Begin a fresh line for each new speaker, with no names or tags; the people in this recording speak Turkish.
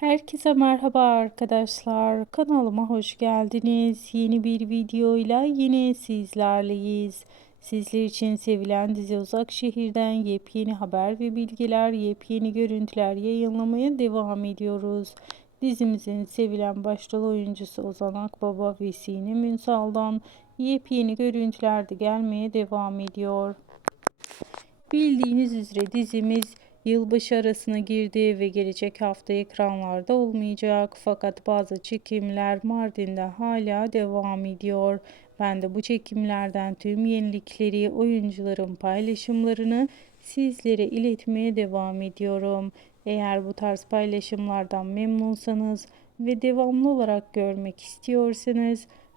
Herkese merhaba arkadaşlar. Kanalıma hoş geldiniz. Yeni bir videoyla yine sizlerleyiz. Sizler için sevilen dizi Uzak Şehir'den yepyeni haber ve bilgiler, yepyeni görüntüler yayınlamaya devam ediyoruz. Dizimizin sevilen başrol oyuncusu Ozan Akbaba ve Sinem Ünsal'dan yepyeni görüntüler de gelmeye devam ediyor. Bildiğiniz üzere dizimiz yılbaşı arasına girdi ve gelecek hafta ekranlarda olmayacak. Fakat bazı çekimler Mardin'de hala devam ediyor. Ben de bu çekimlerden tüm yenilikleri, oyuncuların paylaşımlarını sizlere iletmeye devam ediyorum. Eğer bu tarz paylaşımlardan memnunsanız ve devamlı olarak görmek istiyorsanız